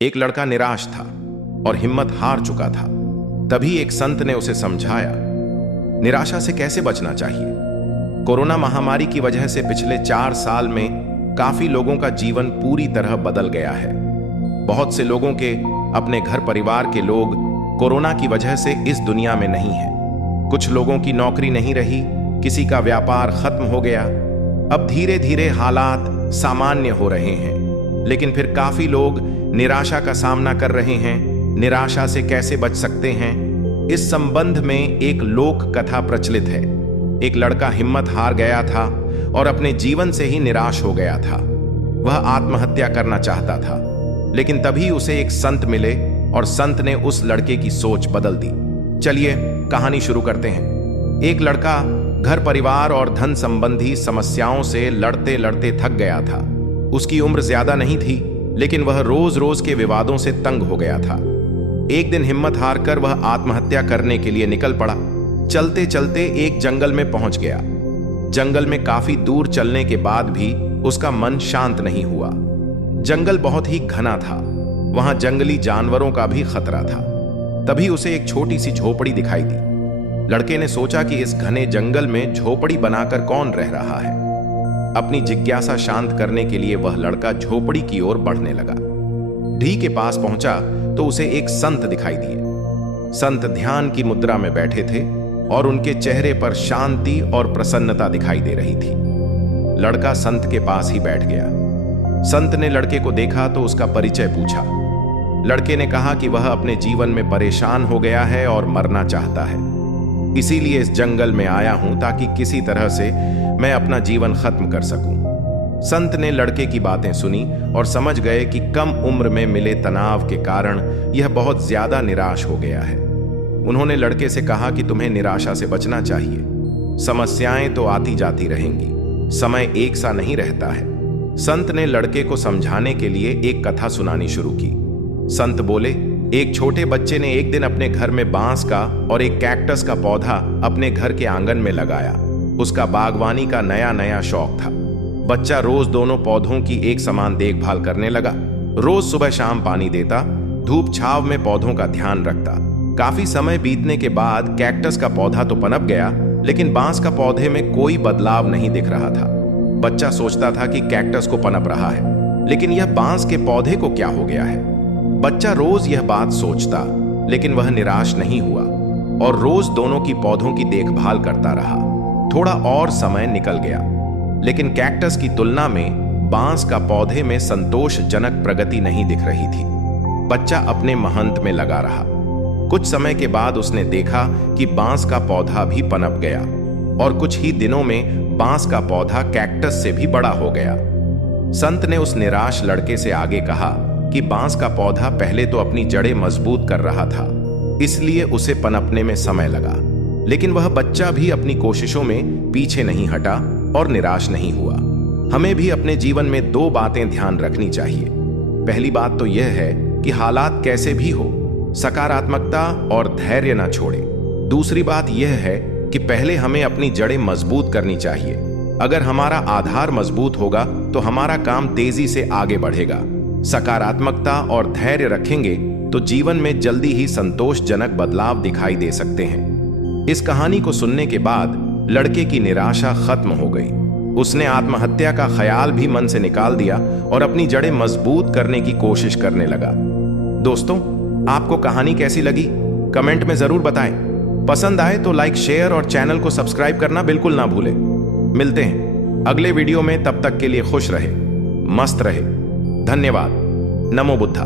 एक लड़का निराश था और हिम्मत हार चुका था। तभी एक संत ने उसे समझाया, निराशा से कैसे बचना चाहिए। कोरोना महामारी की वजह से पिछले 4 साल में काफी लोगों का जीवन पूरी तरह बदल गया है। बहुत से लोगों के अपने घर परिवार के लोग कोरोना की वजह से इस दुनिया में नहीं है। कुछ लोगों की नौकरी नहीं रही, किसी का व्यापार खत्म हो गया। अब धीरे धीरे हालात सामान्य हो रहे हैं, लेकिन फिर काफी लोग निराशा का सामना कर रहे हैं। निराशा से कैसे बच सकते हैं, इस संबंध में एक लोक कथा प्रचलित है। एक लड़का हिम्मत हार गया था और अपने जीवन से ही निराश हो गया था। वह आत्महत्या करना चाहता था, लेकिन तभी उसे एक संत मिले और संत ने उस लड़के की सोच बदल दी। चलिए कहानी शुरू करते हैं। एक लड़का घर परिवार और धन संबंधी समस्याओं से लड़ते लड़ते थक गया था। उसकी उम्र ज्यादा नहीं थी, लेकिन वह रोज रोज के विवादों से तंग हो गया था। एक दिन हिम्मत हारकर वह आत्महत्या करने के लिए निकल पड़ा। चलते चलते एक जंगल में पहुंच गया। जंगल में काफी दूर चलने के बाद भी उसका मन शांत नहीं हुआ। जंगल बहुत ही घना था, वहां जंगली जानवरों का भी खतरा था। तभी उसे एक छोटी सी झोपड़ी दिखाई दी। लड़के ने सोचा कि इस घने जंगल में झोपड़ी बनाकर कौन रह रहा है। अपनी जिज्ञासा शांत करने के लिए वह लड़का झोपड़ी की ओर बढ़ने लगा। ढी के पास पहुंचा तो उसे एक संत दिखाई दिए। संत ध्यान की मुद्रा में बैठे थे और उनके चेहरे पर शांति और प्रसन्नता दिखाई दे रही थी। लड़का संत के पास ही बैठ गया। संत ने लड़के को देखा तो उसका परिचय पूछा। लड़के ने कहा कि वह अपने जीवन में परेशान हो गया है और मरना चाहता है, इसीलिए इस जंगल में आया हूं ताकि किसी तरह से मैं अपना जीवन खत्म कर सकूं। संत ने लड़के की बातें सुनी और समझ गए कि कम उम्र में मिले तनाव के कारण यह बहुत ज्यादा निराश हो गया है। उन्होंने लड़के से कहा कि तुम्हें निराशा से बचना चाहिए। समस्याएं तो आती जाती रहेंगी, समय एक सा नहीं रहता है। संत ने लड़के को समझाने के लिए एक कथा सुनानी शुरू की। संत बोले, एक छोटे बच्चे ने एक दिन अपने घर में बांस का और एक कैक्टस का पौधा अपने घर के आंगन में लगाया। उसका बागवानी का नया नया शौक था। बच्चा रोज दोनों पौधों की एक समान देखभाल करने लगा। रोज सुबह शाम पानी देता, धूप छांव में पौधों का ध्यान रखता। काफी समय बीतने के बाद कैक्टस का पौधा तो पनप गया, लेकिन बांस का पौधे में कोई बदलाव नहीं दिख रहा था। बच्चा सोचता था कि कैक्टस को पनप रहा है, लेकिन यह बांस के पौधे को क्या हो गया है। बच्चा रोज यह बात सोचता, लेकिन वह निराश नहीं हुआ और रोज दोनों की पौधों की देखभाल करता रहा। थोड़ा और समय निकल गया, लेकिन कैक्टस की तुलना में बांस का पौधे में संतोषजनक प्रगति नहीं दिख रही थी। बच्चा अपने महंत में लगा रहा। कुछ समय के बाद उसने देखा कि बांस का पौधा भी पनप गया और कुछ ही दिनों में बांस का पौधा कैक्टस से भी बड़ा हो गया। संत ने उस निराश लड़के से आगे कहा कि बांस का पौधा पहले तो अपनी जड़ें मजबूत कर रहा था, इसलिए उसे पनपने में समय लगा, लेकिन वह बच्चा भी अपनी कोशिशों में पीछे नहीं हटा और निराश नहीं हुआ। हमें भी अपने जीवन में 2 बातें ध्यान रखनी चाहिए। पहली बात तो यह है कि हालात कैसे भी हो, सकारात्मकता और धैर्य न छोड़े। दूसरी बात यह है कि पहले हमें अपनी जड़ें मजबूत करनी चाहिए। अगर हमारा आधार मजबूत होगा तो हमारा काम तेजी से आगे बढ़ेगा। सकारात्मकता और धैर्य रखेंगे तो जीवन में जल्दी ही संतोषजनक बदलाव दिखाई दे सकते हैं। इस कहानी को सुनने के बाद लड़के की निराशा खत्म हो गई। उसने आत्महत्या का ख्याल भी मन से निकाल दिया और अपनी जड़ें मजबूत करने की कोशिश करने लगा। दोस्तों, आपको कहानी कैसी लगी कमेंट में जरूर बताएं। पसंद आए तो लाइक, शेयर और चैनल को सब्सक्राइब करना बिल्कुल ना भूलें। मिलते हैं अगले वीडियो में, तब तक के लिए खुश रहे, मस्त रहे। धन्यवाद। नमो बुद्धा।